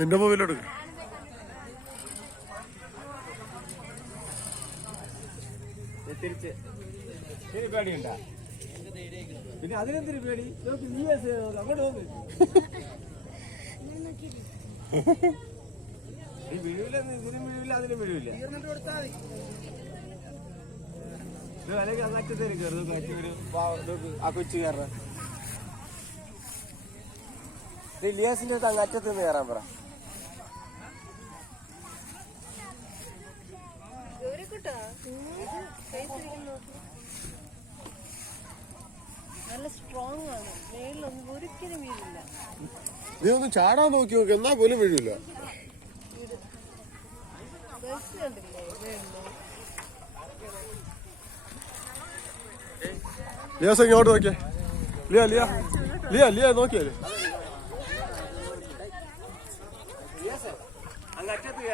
നിന്റെ മൊബൈലോട്ട് തിരിച്ച് പേടിയുണ്ടാ? പിന്നെ അതിനെന്തൊരു പേടി? അങ്ങോട്ട് നോക്ക്. ഈ വീഴില്ല, ഇതിനും വീഴില്ല, അതിനും വീഴില്ല. അല്ലെങ്കിൽ അങ്ങറ്റത്തേക്ക് കയറും. ആ കൊച്ചു കയറ ലിയാസിന്റെ അടുത്ത് അങ്ങറ്റത്ത് നിന്ന് കയറാൻ പറ. നല്ല സ്ട്രോങ് ആണ്, മേളിലൊന്നും ഒരിക്കലും വീഴില്ല. നീ ഒന്ന് ചാടാൻ നോക്കി നോക്ക്, എന്നാ പോലും വീഴില്ല. ലിയാസ് ഇങ്ങോട്ട് നോക്കിയേ. ലിയ ലിയ ലിയ ലിയ നോക്കിയാലേ.